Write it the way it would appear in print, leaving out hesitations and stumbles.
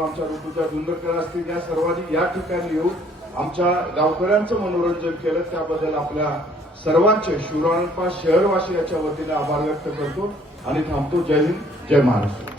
किंवा आमच्या ऋतुजा धुंदरकर असतील, या सर्वांनी या ठिकाणी येऊन आमच्या गावकऱ्यांचं मनोरंजन केलं, त्याबद्दल आपल्या सर्वांचे शिवराळपा शहरवासी याच्या वतीने आभार व्यक्त करतो आणि थांबतो. जय हिंद, जय महाराष्ट्र.